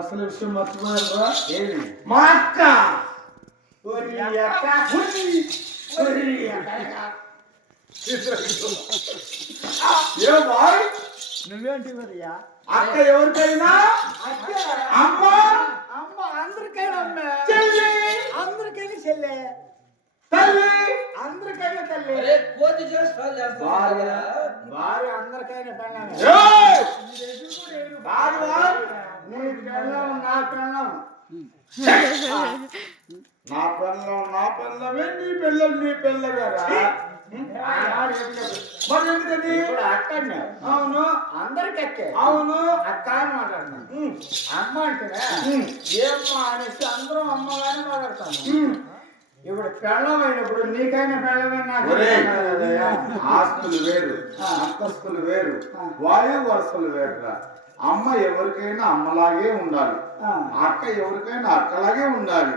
అసలు విషయం మర్చిపోయారా? మా అక్క నువ్వేంటి మరియా? అక్క ఎవరికైనా అమ్మ అమ్మ అందరికైనా అమ్మ, చెల్లి అందరికైనా చెల్లె, తల్లి అందరికైనా తల్లి, భార్య అందరికైనా పెళ్ళామే. నీ పెళ్ళం నా పెళ్ళం, నా పెళ్ళం నా పెళ్ళమే, నీ పెళ్ళం నీ పెళ్ళవేరా? మరి ఎందుకని? అక్కడనే అవును అందరికి అక్కే, అవును అక్క అని మాట్లాడుతున్నాను. అమ్మ అంటేనే ఏమ్మా అనేసి అందరం అమ్మగానే మాట్లాడతాను. ఇప్పుడు పెళ్ళం అయినప్పుడు నీకైనా పెళ్ళమే నాకు. ఆస్తులు వేరు, అంతస్తులు వేరు, వాయు వరుసలు వేరురా. అమ్మ ఎవరికైనా అమ్మలాగే ఉండాలి, అక్క ఎవరికైనా అక్కలాగే ఉండాలి,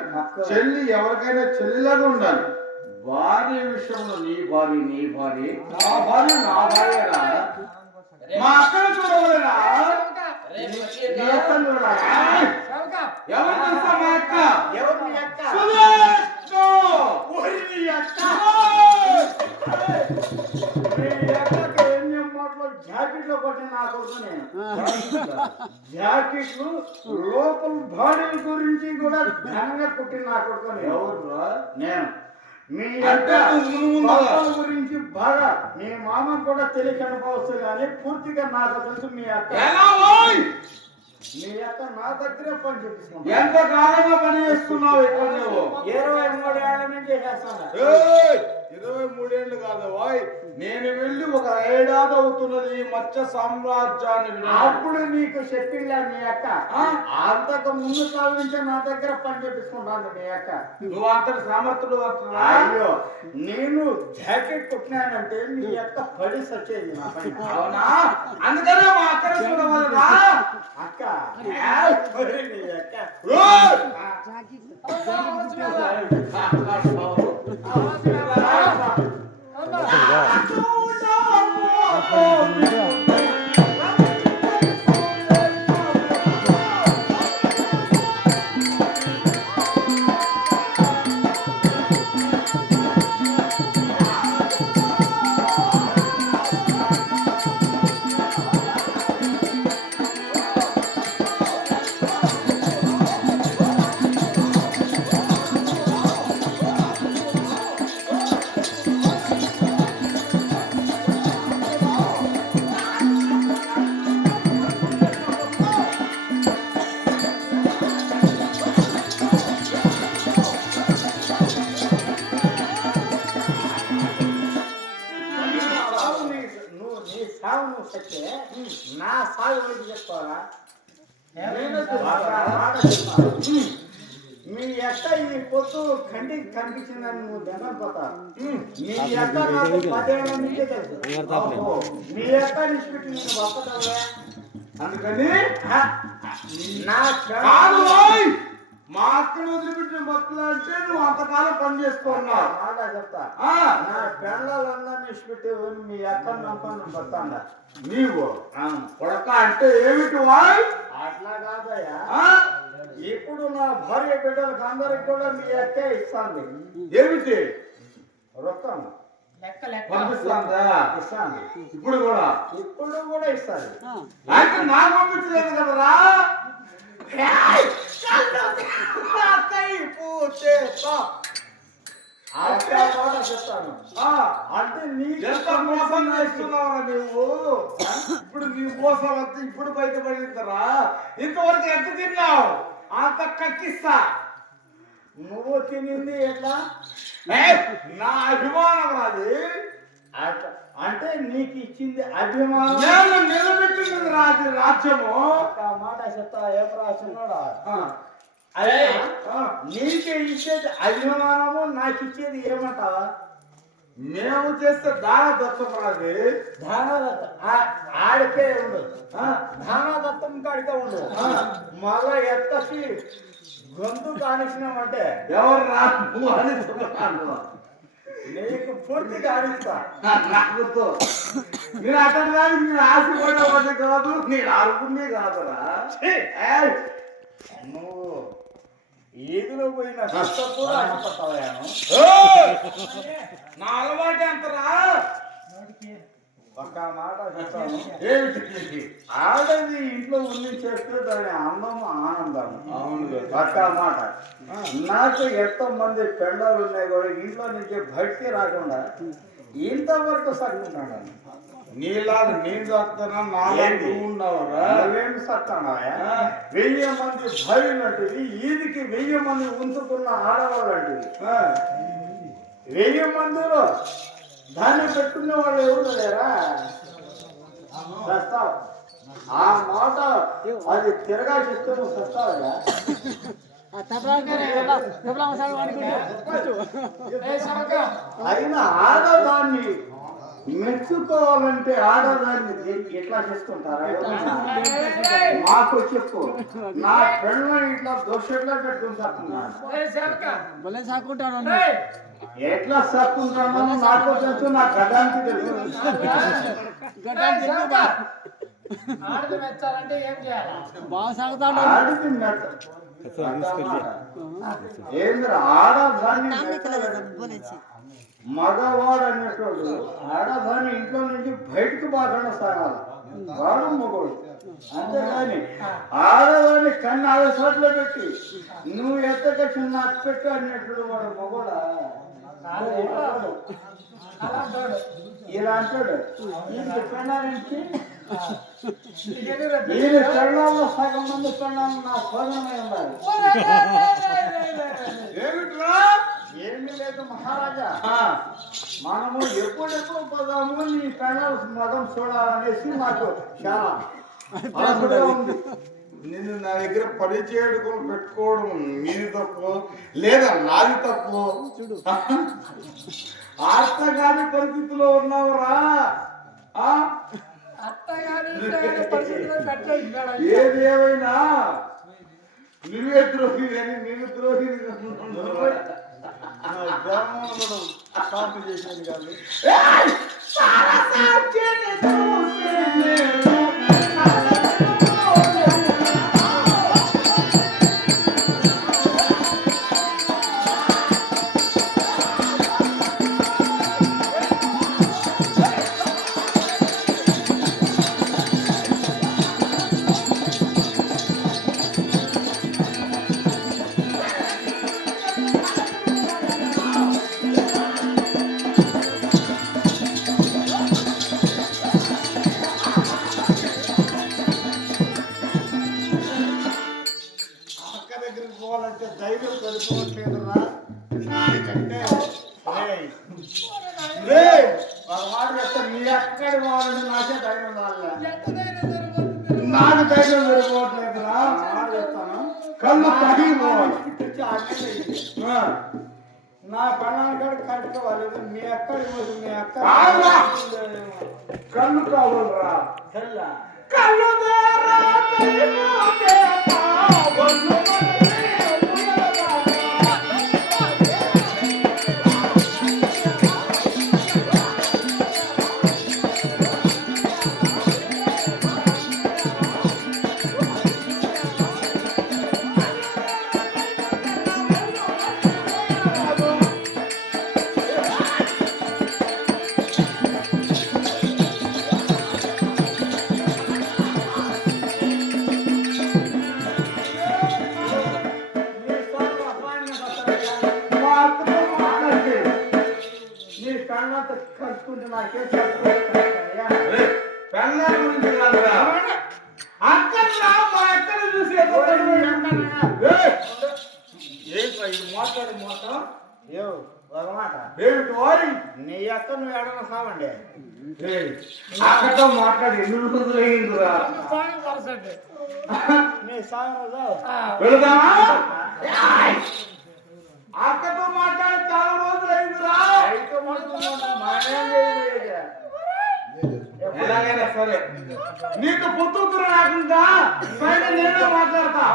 చెల్లి ఎవరికైనా చెల్లిలాగా ఉండాలి. భార్య విషయంలో నీ భార్య నీ భార్య, నా భార్య నా భార్యరా. మా అక్కను చూడవలేరా? నీ అక్కను చూడాలి. ఎవరు తెలుసా మా అక్క? ఎవరు నీ అక్క? నీ అక్క జాకెట్లో కొట్టిన నా కొడుకు నేను. జాకెట్లు లోపల బాడీల గురించి కూడా ఘనంగా కుట్టిన నా కొడుకు ఎవరు? నేను. మీ అక్క గురించి బాగా మీ మామ కూడా తెలియకపోవచ్చు కానీ పూర్తిగా నాకు తెలుసు. మీ అక్క నా దగ్గరే పని చేపిస్తున్నావు. ఎంత కాలంగా పని చేస్తున్నావు ఇక్కడ నువ్వు? 23 ఏళ్ల నుంచి చేస్తాను. 23 ఏళ్ళు కాదు వాయ్, నేను వెళ్ళి ఒక ఏడాది అవుతున్నది ఈ మత్స్య సామ్రాజ్యాన్ని. అప్పుడు నీకు చెప్పిందా మీ అక్క? అంతకు ముందు కాలం నుంచే నా దగ్గర పని చేపించుకుంటాను మీ అక్క. నువ్వు అంతటి సామర్థ్యుడు. అయ్యో, నేను జాకెట్ కుట్టినానంటే మీ అక్క పడి సచ్చేది నా పైన. అవునా? అందుకనే మా అక్కడ చూడవలరా అక్క. నా సాగు వైపు చెప్పుకోవాలా? మీ అక్క ఈ పొత్తు కంటికి కనిపించిందని నువ్వు దగ్గర పోతా. మీ అక్క నాకు 10 ఏళ్ల నుంచే తెలుసు. మీ అక్క నిష్పెట్టి నేను ఒక్కటవే. అందుకని నా మా అక్కను వదిలిపెట్టిన భక్తులు అంటే నువ్వు అంతకాలం పని చేస్తున్నావు. మాట చెప్తా, నా పెళ్ళలందరూ నిష్పెట్టి మీ అక్కను నమ్మకం బతాండ. నీవు కొడక అంటే ఏమిటి వాయ్? అట్లా కాదయ్యా, ఇప్పుడు నా భార్య బిడ్డలకు అందరికి కూడా మీ అక్కే ఇస్తాంది. ఏమిటి? రొక్కం పంపిస్తాందా? ఇస్తాను. ఇప్పుడు కూడా ఇస్తాను. అయితే నాకు పంపించలేదు కదరా. ఆ ఒక్క మాట చెప్తాను. అంటే నీకు ఎంత మోసం చేస్తున్నావురా నువ్వు? ఇప్పుడు నీ మోసం అంతా ఇప్పుడు బయటపడిందరా. ఇంతవరకు ఎంత తిన్నావు? అంత కక్కిస్తా. నువ్వు తినింది ఎట్లా? నా అభిమానం రాది. అంటే నీకు ఇచ్చింది అభిమానం. నేను నిలబెట్టింది రాజు రాజ్యము. ఒక్క మాట చెప్తా. ఏం రాస్తున్నాడా? అదే నీకే ఇచ్చేది అభిమానము, నాకు ఇచ్చేది ఏమంటావా? మేము చేస్తే దాన దత్తం రాదు. దానదత్తం ఆడికే ఉండదు. దానదత్తం కాడికే ఉండదు. మళ్ళా ఎత్తకి గొంతు కానిచ్చినామంటే ఎవరు రాదు అని చెప్తున్నాను. నీకు పూర్తిగా ఆడిస్తా. నాకుతో నేను అక్కడ దానికి నేను ఆశపడేవాడి కాదు, నేను అనుకునే కాదురా. నువ్వు ఈదులో పోయిన కష్టం కూడా ఆశపడతావాను. నా అలవాటు అంతరా. ఒక్క మాట చెప్తాను. ఏమిటి? ఆడది ఇంట్లో ఉండి చేస్తే దాని అందం ఆనందం. అవును. ఒక్క మాట. నాకు ఎంతో మంది పెండాలు ఉన్నాయి కూడా ఇంట్లో నుంచి బయటికి రాకుండా ఇంతవరకు సక్కున్నాడు. నీలాగా నేను చదువుతున్నా, నాలుగు ఉన్నావురా. నువ్వేం సత్తానా? 1000 మంది భార్యలు లాంటిది, ఈదికి 1000 మంది ఉంచుకున్న ఆడవాళ్ళు లాంటిది. 1000 మందిలో దాన్ని పెట్టుకునే వాళ్ళు ఎవరు లేరా? సస్తావు. ఆ మాట అది తిరగా చెప్తే నువ్వు సస్తావుగా. అయినా ఆడదాన్ని మెచ్చుకోవాలంటే ఆడదాన్ని ఎట్లా చేసుకుంటారా? మాకు చెప్పు. నా పెళ్ళ ఇట్లా దోషట్లా పెట్టుకుంటాను. ఎట్లా సాక్కుంటానో నాకు తెలుసు, నా గడ్డానికి తెలుసు. ఆడికి మెచ్చాలంటే ఏం చేయాలి? ఆడికి ఏంద్ర ఆడదాన్ని మగవాడు అన్నట్టు ఆడదాన్ని ఇంట్లో నుంచి బయటకు బాగా సాగాలి. వాడు మగవాడు. అంతేగాని ఆడదాన్ని కన్ను ఆడసోట్లో పెట్టి నువ్వు ఎత్తకొచ్చి నాకు పెట్టు అన్నట్టు వాడు మగవాడా? ఇలా అంటాడు. ఈయన పెళ్ళానికి ఈయన పెళ్ళాల్లో సగం మంది పెళ్ళాలు నా సోదరమై ఉండాలి. ఏమిట్రా? ఏమీ లేదు మహారాజా. మనము ఎప్పుడెప్పుడు పోదాము నీ పెళ్ళాల మగం చూడాలనేసి నాకు చాలా ఆశగా ఉంది. నిన్ను నా దగ్గర పరిచయకులు పెట్టుకోవడం మీది తప్పు లేదా నాది తప్పు. అర్థగాని పరిస్థితిలో ఉన్నావురా. ఏది ఏమైనా నువ్వే ద్రోహి అని నేను ద్రోహి చేసేది కాదు. పోవాలంటే ధైర్యం సరిపోవట్లేదురా. ఒక మాట చెప్తా, నీ ఎక్కడి పోవాలంటే నాకే ధైర్యం రాలే. నాకు ధైర్యం సరిపోవట్లేదురా. మాట చెప్తాను. కళ్ళు తగిలిపోవాలి. నా పణాలు కట్టుకోవాలి. మీ ఎక్కడికి పోతుంది? మీ అక్క కళ్ళు కావాలరా. తెల్లా కళ్ళు ఏంట్రా ఇది మాట్లాడు మాట ఏవ్ ఒక మాట ఏమిటి వారి నీ అక్క నువ్వు ఏడన్నా సావండి అక్కతో మాట్లాడి ఎన్ని రోజులు అయిందిరా పాయింట్ పర్సెంట్ నీ సాగు వెళదామా అక్కతో మాట్లాడి చాలా రోజులు అయిందిరా ఎలాగైనా సరే నీకు పుట్టుకుని రాకుండా పైన నేనే మాట్లాడతా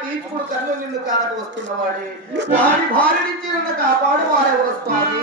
కీచుకుడు కన్ను నిన్ను కానకు వస్తున్నవాడే వారి భార్య నుంచి నన్ను కాపాడు వారెవరు స్వామి